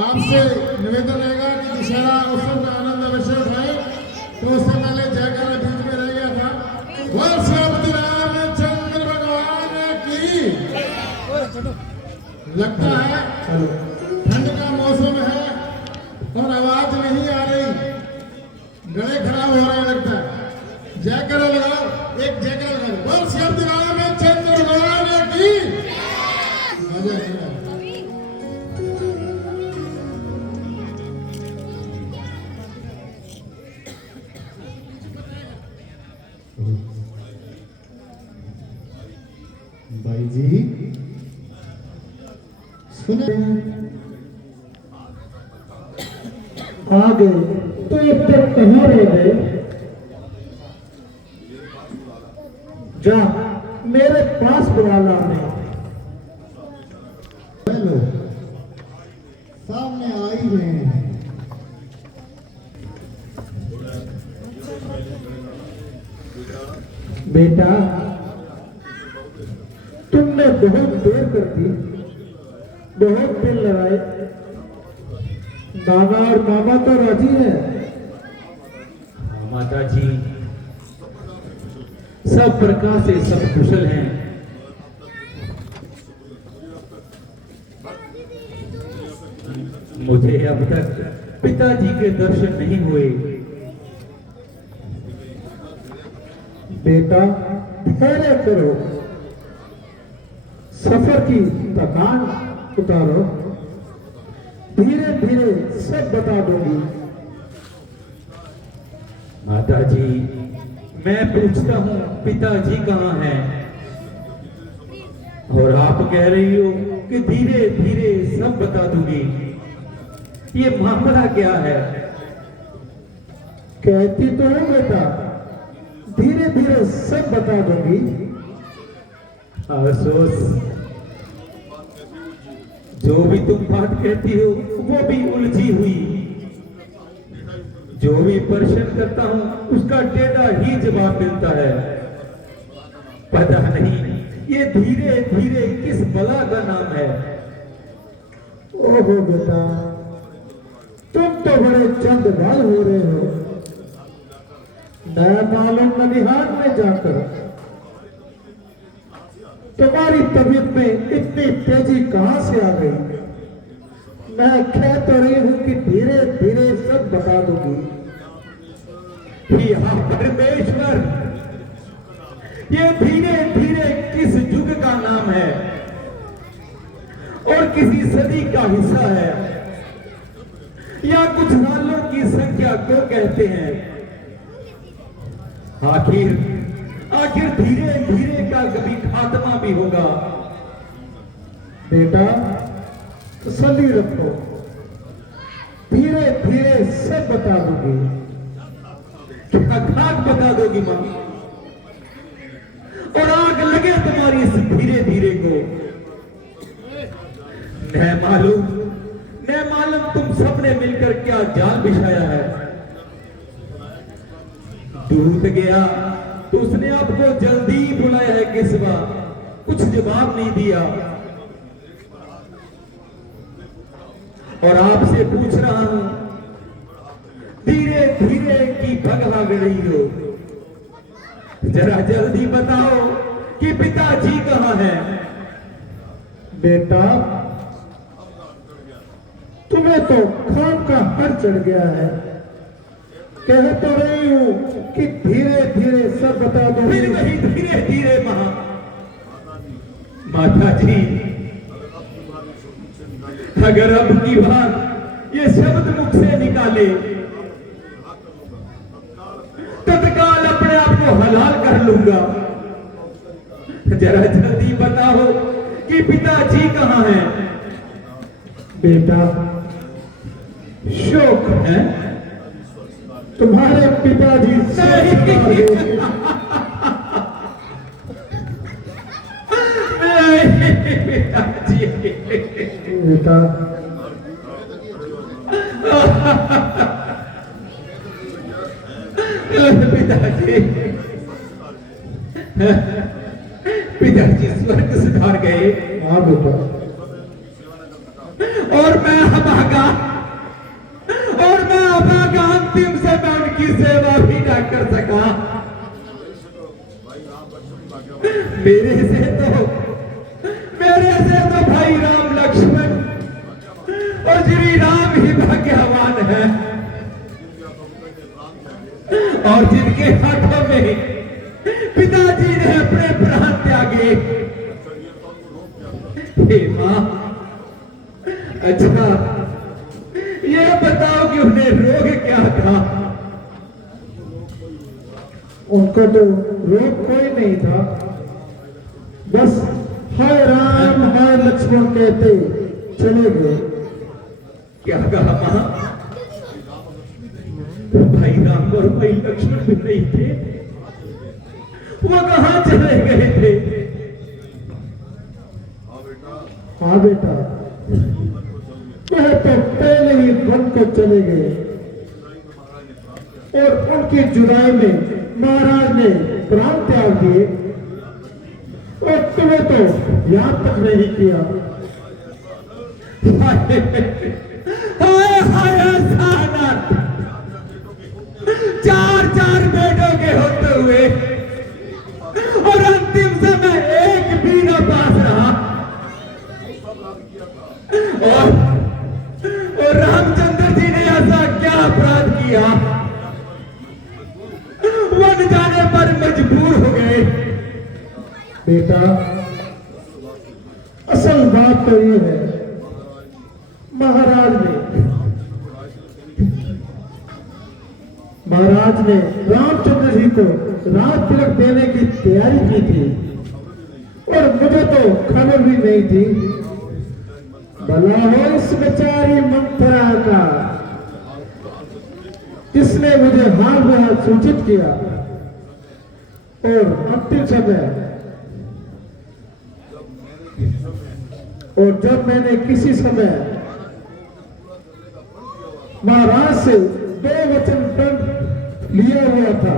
आपसे निवेदन रहेगा कि दशहरा उत्सव में आनंद अवश्य उठाए। तो उससे पहले जयकारा बीच में रह गया था। बोल श्री रामचंद्र भगवान की। लगता है ठंड का मौसम है और आवाज नहीं आ रही, गले खराब हो रहे लगता है। जयकारा लगाओ, एक जयकारा लगाओ। बोल श्री रामचंद्र भगवान की। मजा है। भाई जी सुने आ गए तो अब तक कहाँ रह गए? जा मेरे पास बुला लाने। हेलो सामने आ ही गए हैं। बेटा तुमने बहुत देर कर दी, बहुत दिल लगाए। नाना और मामा तो राजी है। माता जी सब प्रकार से सब कुशल हैं। मुझे अब तक पिताजी के दर्शन नहीं हुए। बेटा धैर्य करो, सफर की थकान उतारो, धीरे धीरे सब बता दूंगी। माता जी मैं पूछता हूँ पिताजी कहाँ हैं, और आप कह रही हो कि धीरे धीरे सब बता दूंगी। ये मामला क्या है? कहती तो हूँ बेटा धीरे धीरे सब बता दूंगी। अफसोस जो भी तुम बात कहती हो वो भी उलझी हुई। जो भी प्रश्न करता हूं उसका टेढ़ा ही जवाब मिलता है। पता नहीं ये धीरे धीरे किस बला का नाम है। ओहो बेटा तुम तो बड़े चंदबाज हो रहे हो। मैं मालूम ननिहाल में जाकर तुम्हारी तबीयत में इतनी तेजी कहां से आ गई? मैं कह तो रही हूं कि धीरे धीरे सब बता दूंगी। हाँ परमेश्वर, ये धीरे धीरे किस युग का नाम है और किसी सदी का हिस्सा है, या कुछ सालों की संख्या को कहते हैं? आखिर धीरे धीरे का कभी खात्मा भी होगा। बेटा तसल्ली रखो, धीरे धीरे सब बता दूंगी। क्या खाक बता दोगी मां? और आग लगे तुम्हारी इस धीरे धीरे को। न मालूम तुम सबने मिलकर क्या जाल बिछाया है। दूत गया तो उसने आपको जल्दी बुलाया है किसवा, कुछ जवाब नहीं दिया। और आपसे पूछ रहा हूं धीरे धीरे की भग भाग रही हो। जरा जल्दी बताओ कि पिताजी कहां हैं? बेटा तुम्हें तो खाम का हर चढ़ गया है। कह तो रही हूं कि धीरे धीरे सब बता दो। फिर वही धीरे धीरे माता जी, अगर अब की बार ये शब्द मुख से निकाले तत्काल अपने आप को हलाल कर लूंगा। जरा जल्दी बताओ कि पिताजी कहां हैं? बेटा शोक है तुम्हारे पिताजी बेटा पिताजी पिताजी स्वर्ग सुधार गए हाँ बेटा और मैं भागा सेवा भी ना कर सका। मेरे से तो भाई राम लक्ष्मण और श्री राम ही भाग्यवान है, और जिनके हाथों में पिताजी ने अपने प्राण त्यागे। हे मां, अच्छा ये बताओ कि उन्हें रोग क्या था? उनको तो रोग कोई नहीं था, बस हाय राम हाय लक्ष्मण कहते चले गए। क्या कहा मां? तो भाई राम और भाई लक्ष्मण भी नहीं थे, वो कहां चले गए थे? हाँ बेटा, वह तो पहले ही वन को चले गए, और उनकी जुदाई में महाराज ने प्राण त्याग दिए, और तुम्हें तो याद तक नहीं किया। हाय हाय सानत, चार बेटों के होते हुए और अंतिम समय एक भी न पास रहा। और रामचंद्र जी ने ऐसा क्या अपराध किया? वन जाने पर मजबूर हो गए। बेटा, असल बात तो ये है, महाराज ने रामचंद्र जी को राज तिलक देने की तैयारी की थी, और मुझे तो खबर भी नहीं थी। भला हो इस बेचारी मंथरा का, जिसने मुझे हार हार सूचित किया, और अंतिम समय और जब मैंने किसी समय महाराज से 2 वचन दंड लिया हुआ था,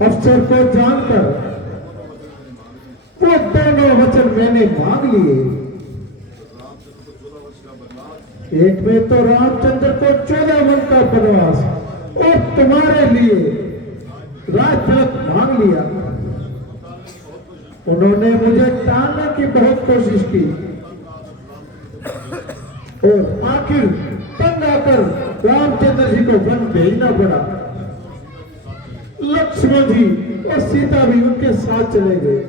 अफसर को जानकर वो दोनों वचन मैंने मांग लिए। एक में तो रामचंद्र को 14 वन का वनवास, और तुम्हारे लिए राज तिलक मांग लिया। उन्होंने मुझे टालने की बहुत कोशिश की, और आखिर तंग आकर रामचंद्र जी को वन भेजना पड़ा। लक्ष्मण जी और सीता भी उनके साथ चले गए।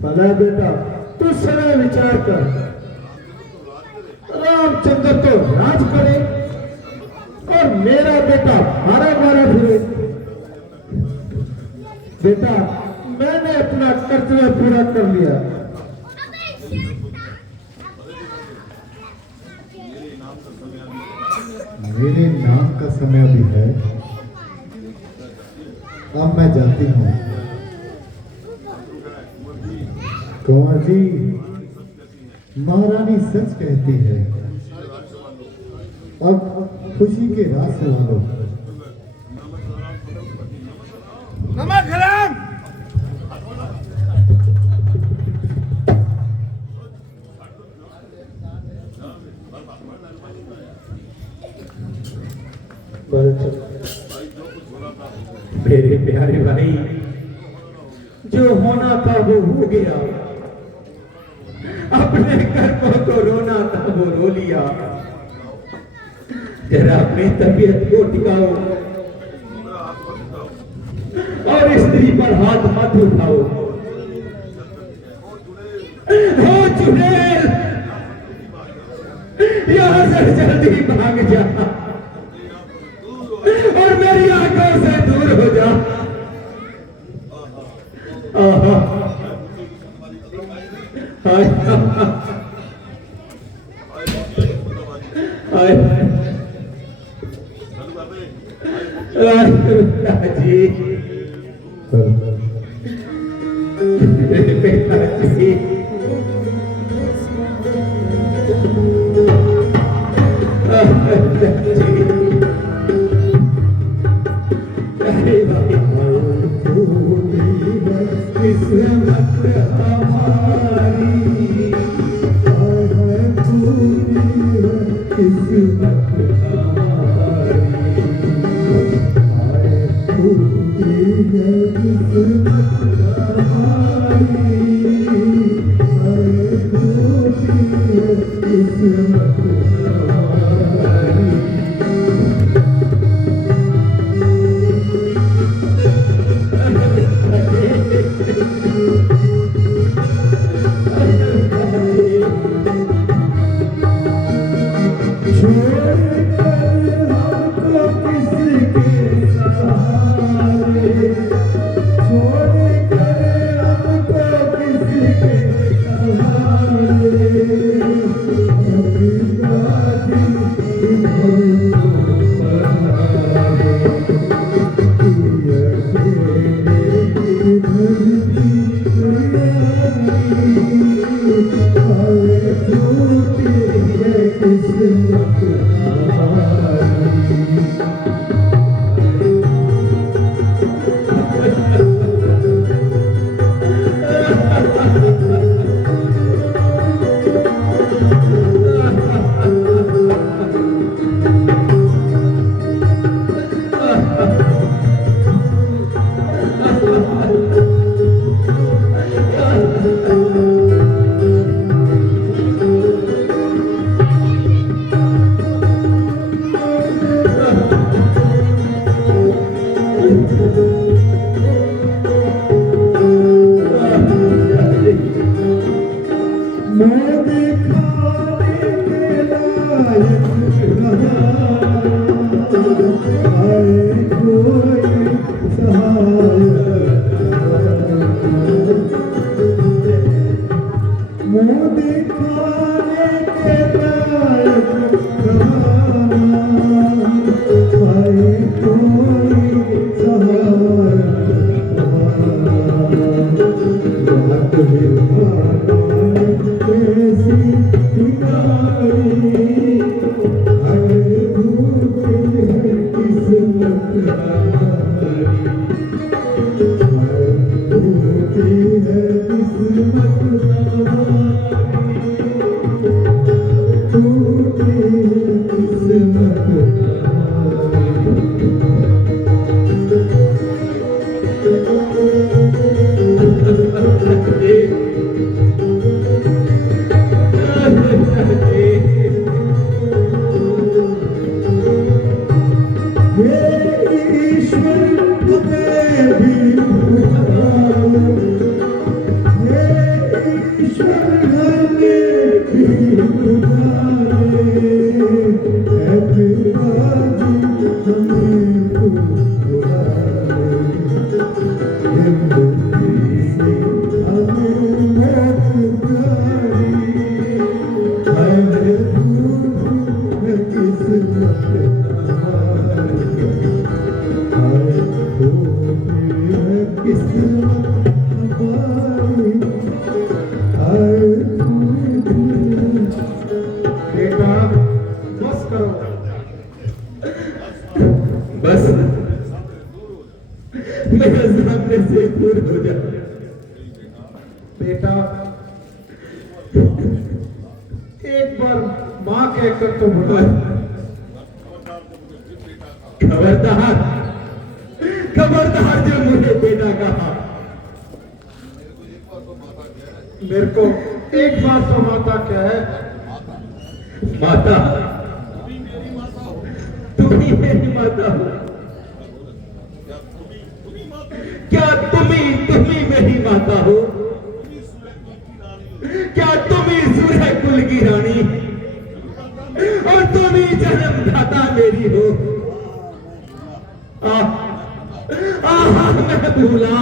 भला बेटा, तू सदा विचार कर, रामचंद्र तो राज करे और मेरा बेटा मारा फिरे। बेटा, मैंने अपना कर्तव्य पूरा कर लिया। मेरे नाम का समय भी है, अब मैं जाती हूँ। कुंवर जी, महारानी सच कहती है, अब खुशी के राज संभालो। नमक हराम। मेरे प्यारे भाई, जो होना था वो हो गया। अपने घर को तो रोना था वो रो लिया। जरा अपनी तबीयत को टिकाओ और स्त्री पर हाथ मत उठाओ। हो चुड़ैल, यहां से जल्दी भाग जा और मेरी आंखों से दूर हो जा। पिताजी, पिताजी, बेटा बस करो। बस मेरे सामने से दूर हो जा। बेटा एक बार माँ कहकर तो बुला। खबरदार खबरदार जो मुझे बेटा कहा। मेरे को एक बार तो माता क्या है। माता तुम ही मेरी माता हो। क्या तुम ही मेरी माता हो? क्या तुम ही सूर्य कुल की रानी और तुम ही जन्मदाता मेरी हो? मैं भूला।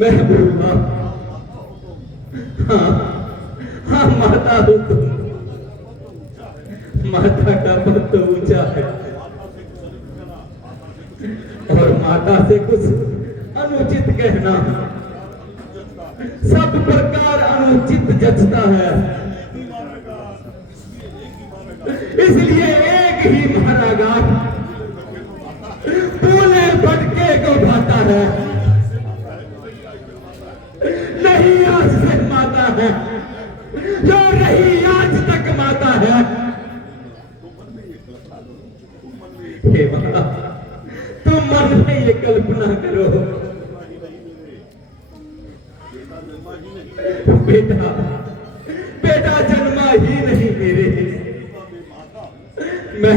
मैं भूला। हाँ माता हो तुम। माता का पद तो ऊंचा है और माता से कुछ अनुचित कहना सब प्रकार अनुचित जचता है। इसलिए एक ही मारागा पूरे भटके को भाता है। नहीं आज से माता है जो नहीं आज तक माता है। हे माता तुम मन में ये कल्पना करो बेटा बेटा जन्मा ही नहीं मेरे। मैं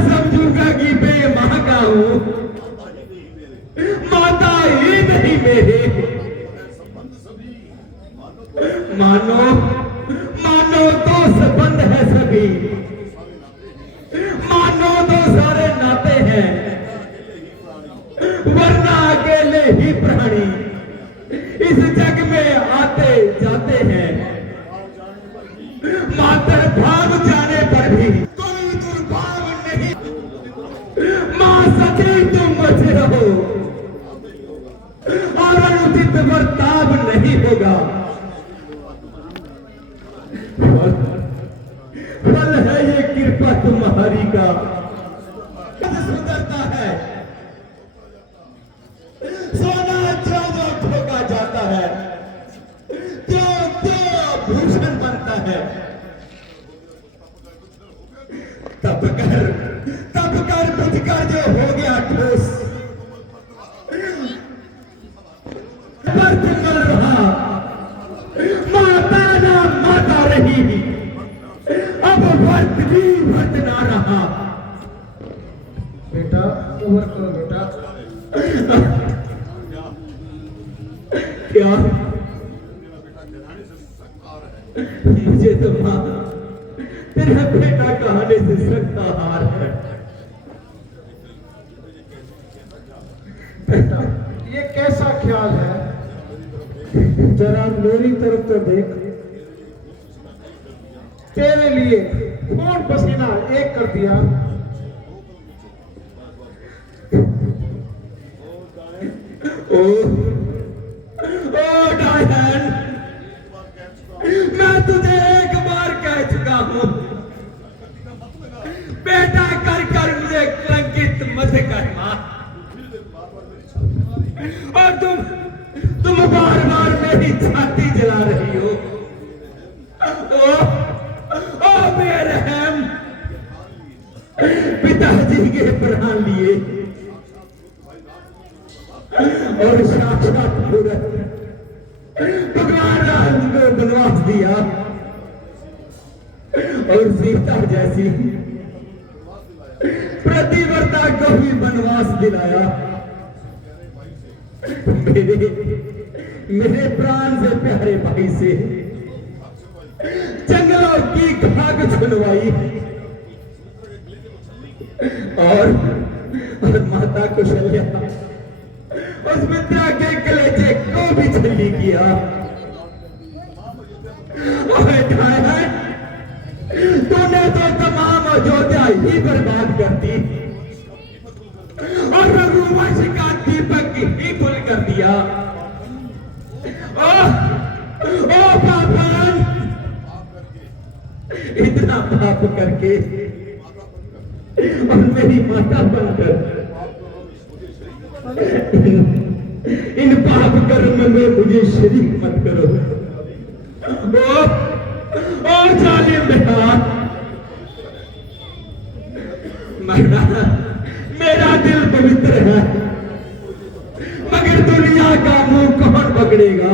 समझूंगा कि मैं मां का हूं। माता ही नहीं मेरे। और अनुचित बर्ताव नहीं होगा। फल है ये कृपा तुम्हारी का, सुंदरता है। सोना जो जो ठोका जाता है त्यों त्यों भूषण बनता है। तब कर बुझ कर जो हो गया ठोस, वर्त मल रहा, माता ना माता रही, अब वर्त भी वर्त ना रहा। बेटा उम्र करो बेटा। क्या मुझे तो मां तेरा बेटा कहने से सकता हार है। बेटा ये कैसा ख्याल है, जरा मेरी तरफ तो देख। तेरे लिए खून पसीना एक कर दिया। ओ डायन, मैं तुझे एक बार कह चुका हूं, बेटा कर कर मुझे कलंकित मत करना। और तुम बार बार मेरी छाती जला रही हो। ओ बेरहम, पिताजी के प्राण लिए और साक्षात भगवान राम को बनवास दिया और सीता जैसी प्रतिव्रता को भी बनवास दिलाया। मेरे प्राण से प्यारे भाई से जंगलों की खाक छुलवाई और माता कौशल्या उस विद्या के कलेजे को भी छली किया। तूने तो तमाम अयोध्या ही बर्बाद कर दी और रघुवंश का दीपक ही गुल कर दिया। ओ पापन, इतना पाप करके और मेरी माता बनकर इन पाप कर्म में मुझे शरीक मत करो। ओ जालिम बेटा, मरना मेरा दिल पवित्र है, मगर दुनिया का मुंह कौन पकड़ेगा।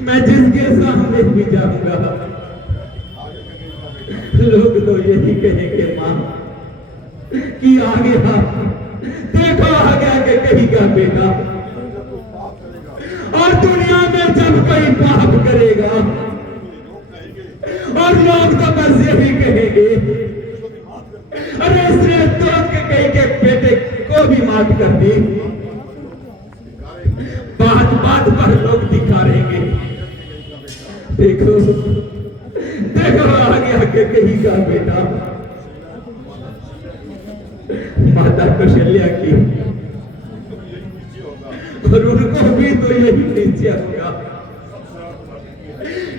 मैं जिसके सामने भी जाऊंगा लोग तो यही कहेंगे मां कि आगे देखो आगे आगे कहेगा बेटा। और दुनिया में जब कोई पाप करेगा और लोग तो बस यही कहेंगे, अरे इसने तो कहीं के बेटे को भी माफ कर दी। बात बात पर लोग दिखाएंगे, देखो देखो आगे आगे कहेगा बेटा। माता कौशल्या की और उनको भी तो यही नीचे होगा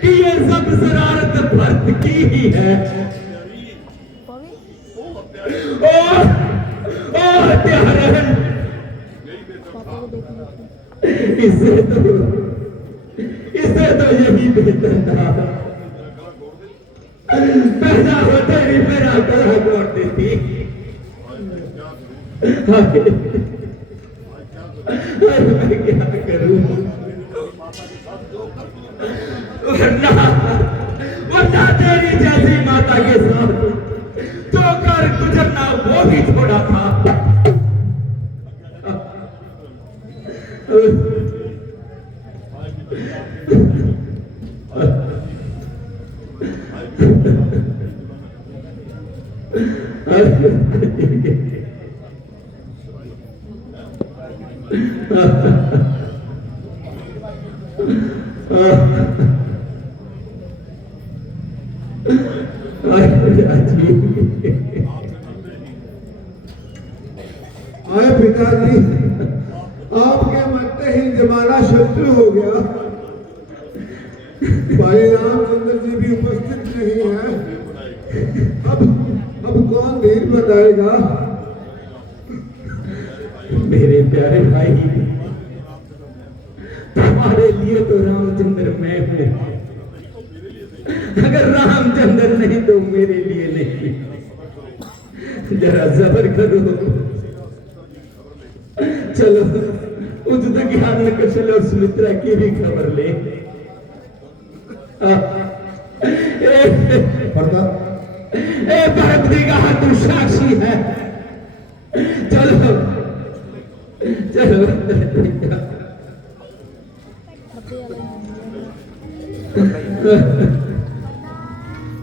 कि ये सब शरारत भरत की ही है। ओ हत्यारन, इससे तो यही बेहतर था पैदा होते ही मेरा गला तोड़ देती। मैं क्या करूं, वरना तेरी जैसी माता के साथ जो कर गुजरना वो भी छोड़ा था। आए पिताजी। शत्रु हो गया। भाई रामचंद्र जी भी उपस्थित नहीं है। अब कौन वीर बताएगा? मेरे प्यारे भाई, तुम्हारे लिए तो रामचंद्र मैं हूं, अगर रामचंद्र नहीं तो मेरे लिए नहीं। जरा सब्र करो। चलो उस ज्ञान में कौशल और सुमित्रा की भी खबर ले। भरत ने कहा तू साक्षी है। चलो चलो